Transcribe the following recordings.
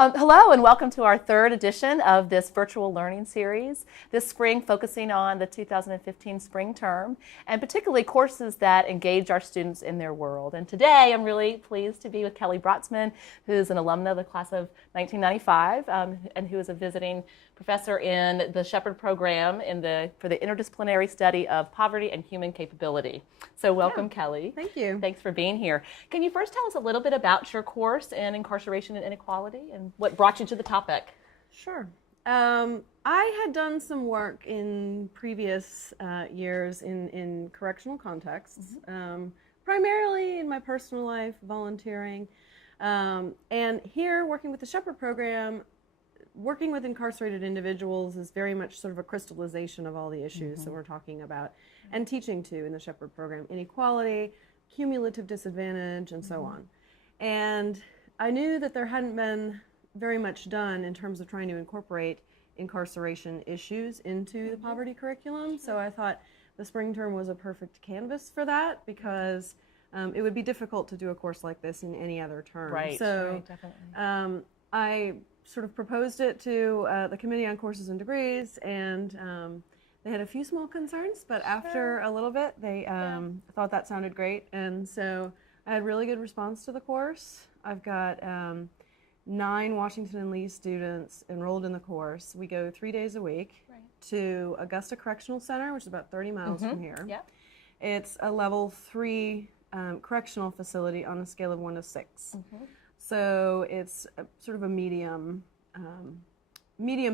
Hello and welcome to our third edition of this virtual learning series. This spring focusing on the 2015 spring term and particularly courses that engage our students in their world. And today I'm really pleased to be with Kelly Brotzman, who's an alumna of the class of 1995 and who is a visiting professor in the Shepherd program for the interdisciplinary study of poverty and human capability. So welcome, Kelly. Thank you. Thanks for being here. Can you first tell us a little bit about your course in incarceration and inequality and what brought you to the topic? Sure. I had done some work in previous years in correctional contexts, primarily in my personal life, volunteering, and here working with the Shepherd program. Working with incarcerated individuals is very much sort of a crystallization of all the issues that we're talking about and teaching to in the Shepherd program: inequality, cumulative disadvantage, and so on. And I knew that there hadn't been very much done in terms of trying to incorporate incarceration issues into the poverty curriculum. So I thought the spring term was a perfect canvas for that because it would be difficult to do a course like this in any other term. Right, so definitely. I sort of proposed it to the Committee on Courses and Degrees, and they had a few small concerns, but after a little bit, they thought that sounded great, and so I had really good response to the course. I've got 9 Washington and Lee students enrolled in the course. We go 3 days a week to Augusta Correctional Center, which is about 30 miles from here. Yep. It's a level 3 correctional facility on a scale of 1 to 6. So it's sort of a medium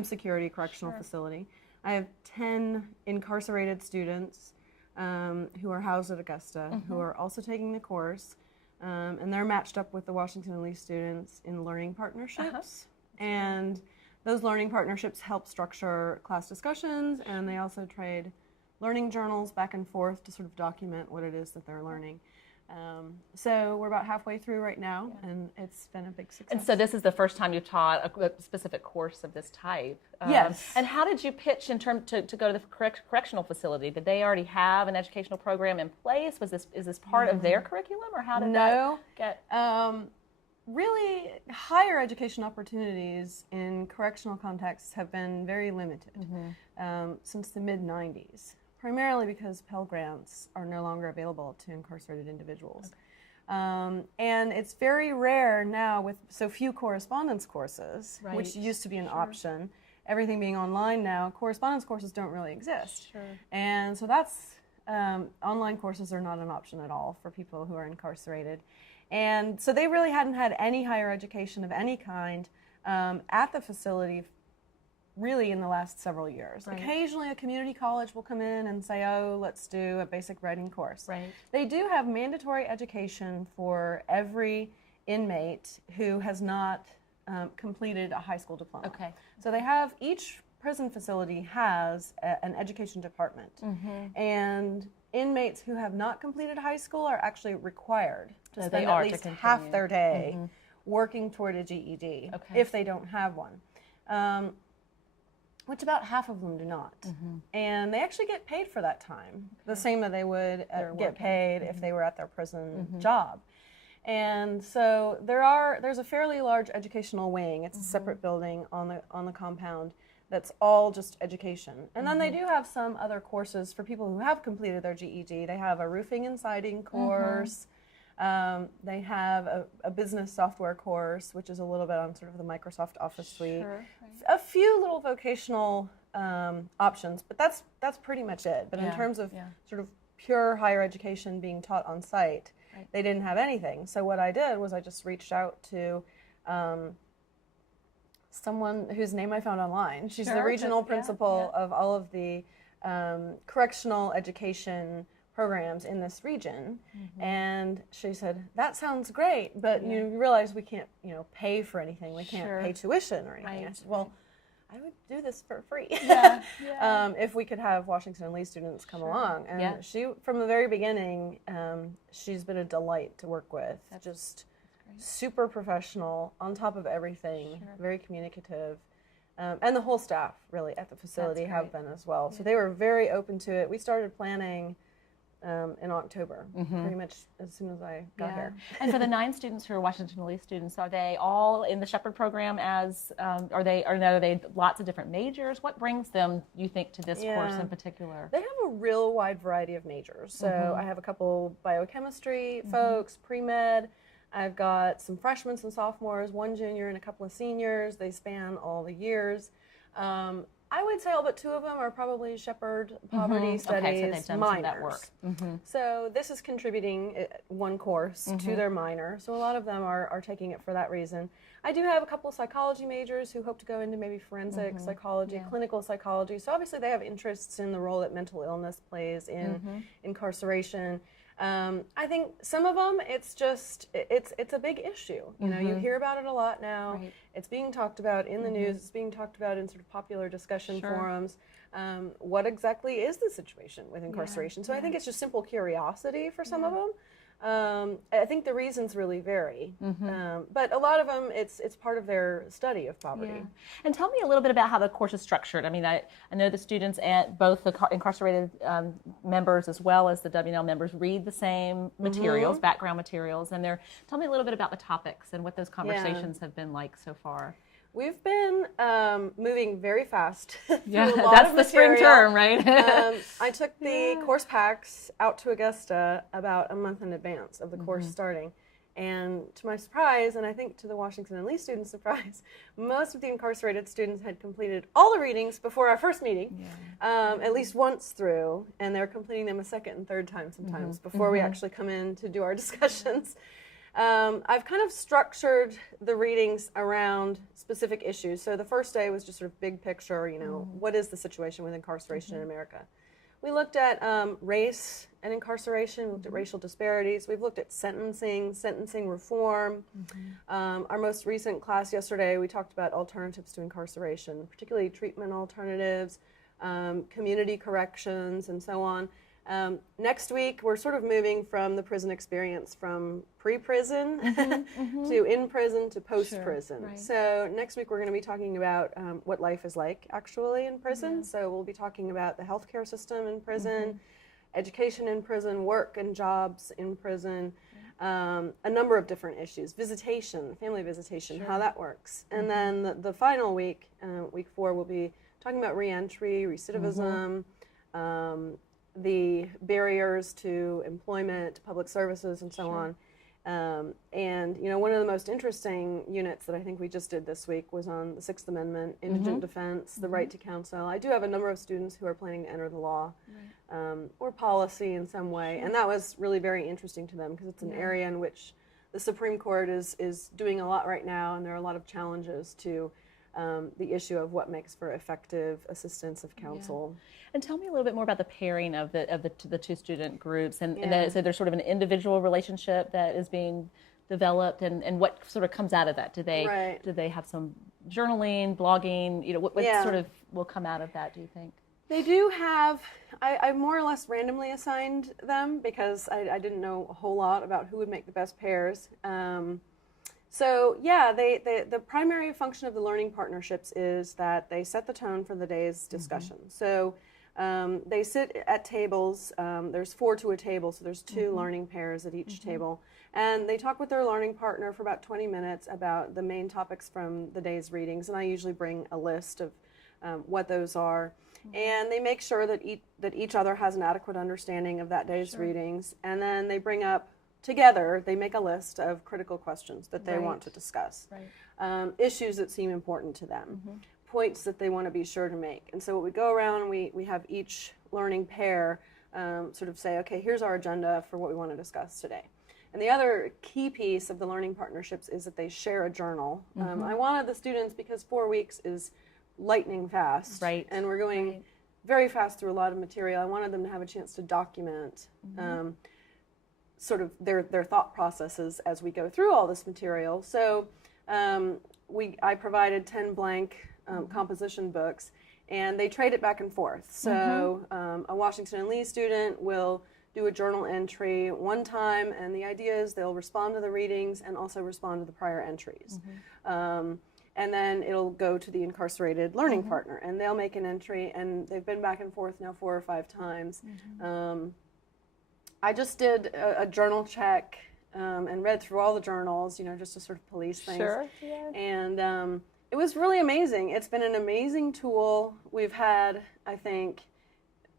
security correctional facility. I have 10 incarcerated students who are housed at Augusta who are also taking the course, and they're matched up with the Washington and Lee students in learning partnerships. And those learning partnerships help structure class discussions, and they also trade learning journals back and forth to sort of document what it is that they're learning. So we're about halfway through right now, and it's been a big success. And so this is the first time you've taught a specific course of this type. Yes. And how did you pitch in terms to go to the correctional facility? Did they already have an educational program in place? Is this part of their curriculum, or how did that get? Really, higher education opportunities in correctional contexts have been very limited since the mid-90s. Primarily because Pell Grants are no longer available to incarcerated individuals. And it's very rare now with so few correspondence courses, which used to be an option. Everything being online now, correspondence courses don't really exist. And so that's, online courses are not an option at all for people who are incarcerated. And so they really hadn't had any higher education of any kind at the facility really in the last several years. Occasionally a community college will come in and say, oh, let's do a basic writing course. They do have mandatory education for every inmate who has not completed a high school diploma. So they have, each prison facility has an education department. And inmates who have not completed high school are actually required to spend at least half their day working toward a GED if they don't have one. Which about half of them do not. And they actually get paid for that time, the same that they would get paid if they were at their prison job. And so there's a fairly large educational wing. It's a separate building on the compound that's all just education. And then they do have some other courses for people who have completed their GED. They have a roofing and siding course. They have a business software course, which is a little bit on sort of the Microsoft Office suite. A few little vocational options, but that's pretty much it. But in terms of sort of pure higher education being taught on site, they didn't have anything. So what I did was I just reached out to someone whose name I found online. She's the regional principal of all of the correctional education programs in this region, and she said, that sounds great, but you realize we can't pay for anything. We can't pay tuition or anything. I said, well, I would do this for free if we could have Washington and Lee students come along. And she, from the very beginning, she's been a delight to work with. Just super professional, on top of everything, very communicative. And the whole staff really at the facility have been as well. So they were very open to it. We started planning in October, pretty much as soon as I got here. And for the 9 students who are Washington Lee students, are they all in the Shepherd program as, are they lots of different majors? What brings them, you think, to this course in particular? They have a real wide variety of majors. So I have a couple biochemistry folks, pre-med. I've got some freshmen, some sophomores, 1 junior and a couple of seniors. They span all the years. I would say all but 2 of them are probably Shepherd Poverty Studies so they've done minors. some of that work. So this is contributing 1 course to their minor. So a lot of them are taking it for that reason. I do have a couple of psychology majors who hope to go into maybe forensic psychology, clinical psychology. So obviously they have interests in the role that mental illness plays in incarceration. I think some of them, it's a big issue. You know, you hear about it a lot now. Right. It's being talked about in the news. It's being talked about in sort of popular discussion forums. What exactly is the situation with incarceration? So I think it's just simple curiosity for some of them. I think the reasons really vary, but a lot of them, it's part of their study of poverty. Yeah. And tell me a little bit about how the course is structured. I mean, I know the students and both the incarcerated members as well as the WNL members read the same materials, background materials, and tell me a little bit about the topics and what those conversations have been like so far. We've been moving very fast. Yeah, through a lot that's of the spring term, right? I took the course packs out to Augusta about a month in advance of the course starting. And to my surprise, and I think to the Washington and Lee students' surprise, most of the incarcerated students had completed all the readings before our first meeting, at least once through, and they're completing them a second and third time sometimes before we actually come in to do our discussions. I've kind of structured the readings around specific issues. So the first day was just sort of big picture, you know, what is the situation with incarceration in America? We looked at race and incarceration, we looked at racial disparities, we've looked at sentencing reform. Our most recent class yesterday, we talked about alternatives to incarceration, particularly treatment alternatives, community corrections, and so on. Next week, we're sort of moving from the prison experience from pre-prison to in-prison to post-prison. Right. So next week, we're going to be talking about what life is like actually in prison. So we'll be talking about the healthcare system in prison, education in prison, work and jobs in prison, a number of different issues, visitation, family visitation, how that works. And then the final week, week 4, we'll be talking about reentry, recidivism, the barriers to employment, public services, and so on. And, you know, one of the most interesting units that I think we just did this week was on the 6th Amendment, indigent defense, the right to counsel. I do have a number of students who are planning to enter the law or policy in some way, and that was really very interesting to them because it's an area in which the Supreme Court is doing a lot right now, and there are a lot of challenges to the issue of what makes for effective assistance of counsel. And tell me a little bit more about the pairing of the 2 student groups, and so there's sort of an individual relationship that is being developed, and what sort of comes out of that? Do they have some journaling, blogging? You know, what sort of will come out of that? Do you think? They do have. I more or less randomly assigned them because I didn't know a whole lot about who would make the best pairs. So yeah, the primary function of the learning partnerships is that they set the tone for the day's discussion. So they sit at tables. There's 4 to a table, so there's 2 learning pairs at each table. And they talk with their learning partner for about 20 minutes about the main topics from the day's readings. And I usually bring a list of what those are. And they make sure that each other has an adequate understanding of that day's readings. And then they bring up together, they make a list of critical questions that they want to discuss, issues that seem important to them, points that they want to be sure to make. And so what we go around and we have each learning pair sort of say, okay, here's our agenda for what we want to discuss today. And the other key piece of the learning partnerships is that they share a journal. I wanted the students, because 4 weeks is lightning fast, and we're going very fast through a lot of material, I wanted them to have a chance to document sort of their thought processes as we go through all this material. So I provided 10 blank composition books, and they trade it back and forth. So a Washington and Lee student will do a journal entry one time, and the idea is they'll respond to the readings and also respond to the prior entries. And then it'll go to the incarcerated learning partner, and they'll make an entry, and they've been back and forth now 4 or 5 times. I just did a journal check and read through all the journals, just to sort of police things. Sure. Yeah. And it was really amazing. It's been an amazing tool. We've had, I think,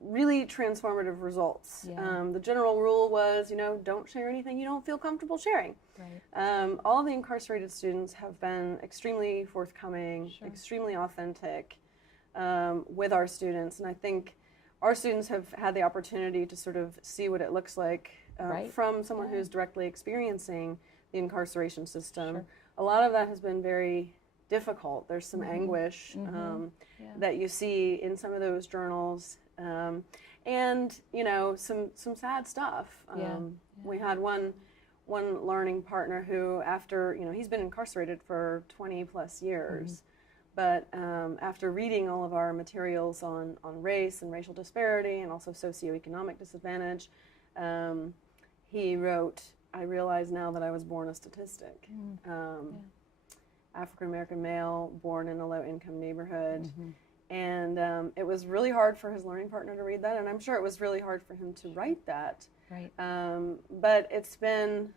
really transformative results. Yeah. The general rule was, don't share anything you don't feel comfortable sharing. Right. All of the incarcerated students have been extremely forthcoming, Sure. extremely authentic with our students, and I think our students have had the opportunity to sort of see what it looks like Right. from someone who's directly experiencing the incarceration system. Sure. A lot of that has been very difficult. There's some anguish Yeah. that you see in some of those journals, and some sad stuff. We had one learning partner who, after he's been incarcerated for 20 plus years, but after reading all of our materials on race and racial disparity and also socioeconomic disadvantage, he wrote, "I realize now that I was born a statistic." African American male, born in a low-income neighborhood. And it was really hard for his learning partner to read that, and I'm sure it was really hard for him to write that. Right. But it's been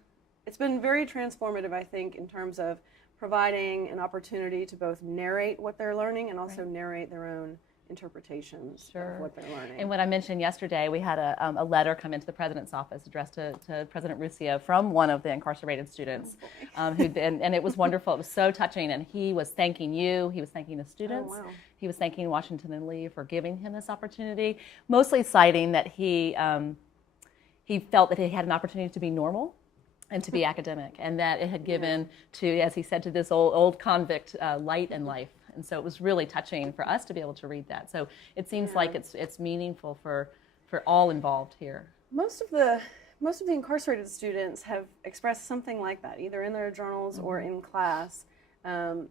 very transformative, I think, in terms of providing an opportunity to both narrate what they're learning and also narrate their own interpretations of what they're learning. And what I mentioned yesterday, we had a letter come into the president's office addressed to President Ruscio from one of the incarcerated students, and it was wonderful. It was so touching, and he was thanking you. He was thanking the students. Oh, wow. He was thanking Washington and Lee for giving him this opportunity, mostly citing that he felt that he had an opportunity to be normal and to be academic, and that it had given to, as he said, to this old convict light in life. And so it was really touching for us to be able to read that. So it seems like it's meaningful for all involved here. Most of the incarcerated students have expressed something like that, either in their journals or in class.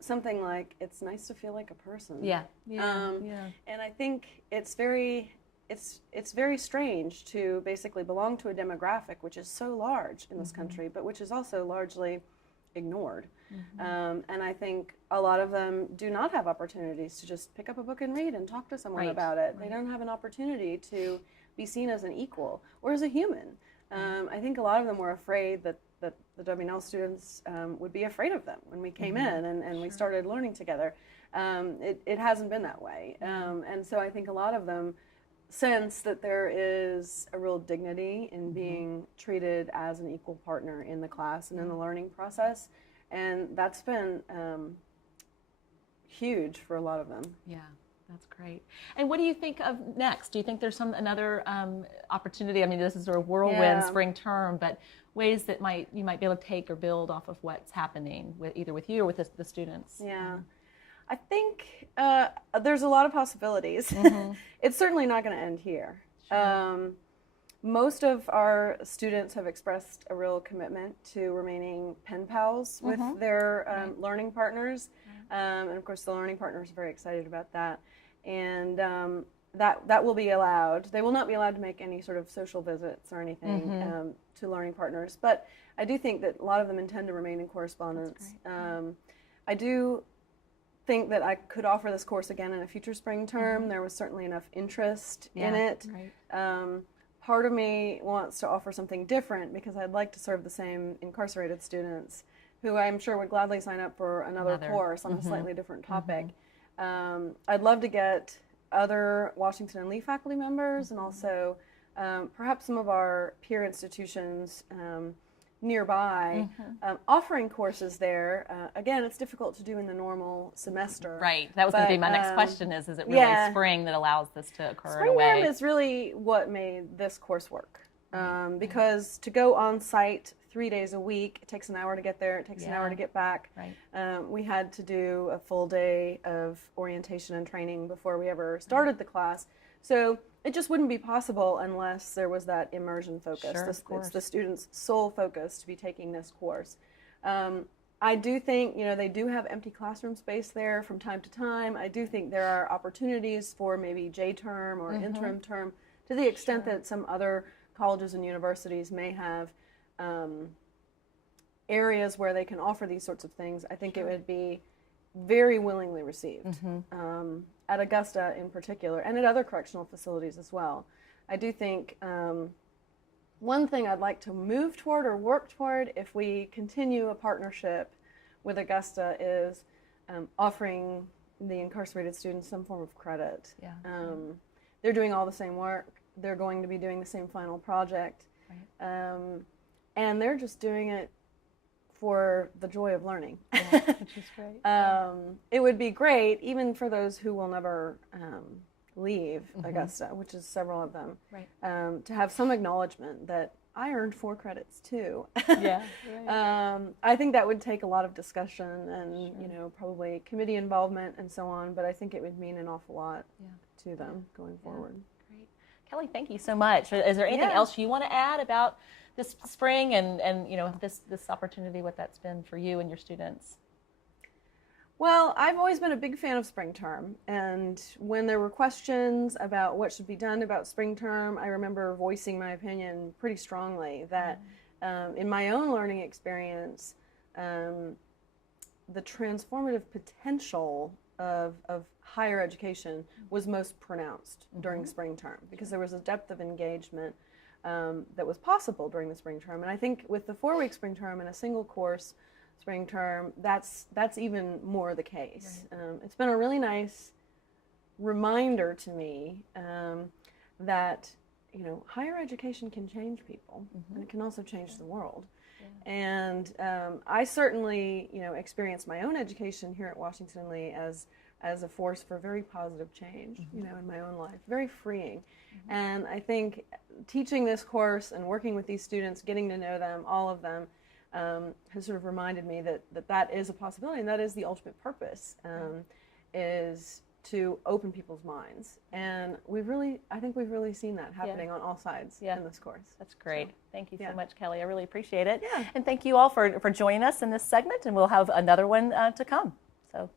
Something like, "It's nice to feel like a person." Yeah. And I think it's very strange to basically belong to a demographic which is so large in this country, but which is also largely ignored. And I think a lot of them do not have opportunities to just pick up a book and read and talk to someone about it. They don't have an opportunity to be seen as an equal or as a human. I think a lot of them were afraid that the WNL students would be afraid of them when we came in and we started learning together. It hasn't been that way. And so I think a lot of them sense that there is a real dignity in being treated as an equal partner in the class and in the learning process. And that's been huge for a lot of them. Yeah, that's great. And what do you think of next? Do you think there's another opportunity? I mean, this is sort of whirlwind spring term, but ways that you might be able to take or build off of what's happening either with you or with the students? Yeah. I think there's a lot of possibilities. It's certainly not going to end here. Sure. Most of our students have expressed a real commitment to remaining pen pals with their learning partners. And of course, the learning partners are very excited about that. And that will be allowed. They will not be allowed to make any sort of social visits or anything to learning partners. But I do think that a lot of them intend to remain in correspondence. I do think that I could offer this course again in a future spring term. There was certainly enough interest in it. Part of me wants to offer something different because I'd like to serve the same incarcerated students who I'm sure would gladly sign up for another course on a slightly different topic. I'd love to get other Washington and Lee faculty members and also perhaps some of our peer institutions nearby offering courses there. Again, it's difficult to do in the normal semester. Right. That was going to be my next question is it really spring that allows this to occur in a way? Spring term is really what made this course work. Because to go on site 3 days a week, it takes an hour to get there, it takes an hour to get back. We had to do a full day of orientation and training before we ever started the class. So it just wouldn't be possible unless there was that immersion focus. It's the students' sole focus to be taking this course. I do think, they do have empty classroom space there from time to time. I do think there are opportunities for maybe J-term or interim term to the extent that some other colleges and universities may have areas where they can offer these sorts of things. I think it would be very willingly received. At Augusta in particular, and at other correctional facilities as well. I do think One thing I'd like to move toward or work toward, if we continue a partnership with Augusta, is offering the incarcerated students some form of credit. Yeah. They're doing all the same work. They're going to be doing the same final project. Right. And they're just doing it for the joy of learning. Yeah, which is great. It would be great, even for those who will never leave Augusta, which is several of them, right. To have some acknowledgement that I earned 4 credits too. Yeah. Right. I think that would take a lot of discussion and probably committee involvement and so on, but I think it would mean an awful lot to them going forward. Great. Kelly, thank you so much. Is there anything else you want to add about this spring and this opportunity, what that's been for you and your students? Well, I've always been a big fan of spring term, and when there were questions about what should be done about spring term, I remember voicing my opinion pretty strongly that in my own learning experience, the transformative potential of higher education was most pronounced during spring term, because there was a depth of engagement that was possible during the spring term. And I think with the 4-week spring term and a single course spring term, that's even more the case. Right. It's been a really nice reminder to me that higher education can change people, and it can also change the world. Yeah. And I certainly experienced my own education here at Washington Lee as a force for very positive change in my own life, very freeing. And I think teaching this course and working with these students, getting to know them, all of them, has sort of reminded me that is a possibility, and that is the ultimate purpose, is to open people's minds. And I think we've really seen that happening on all sides in this course. That's great. So, thank you so much, Kelly. I really appreciate it. Yeah. And thank you all for joining us in this segment, and we'll have another one to come. So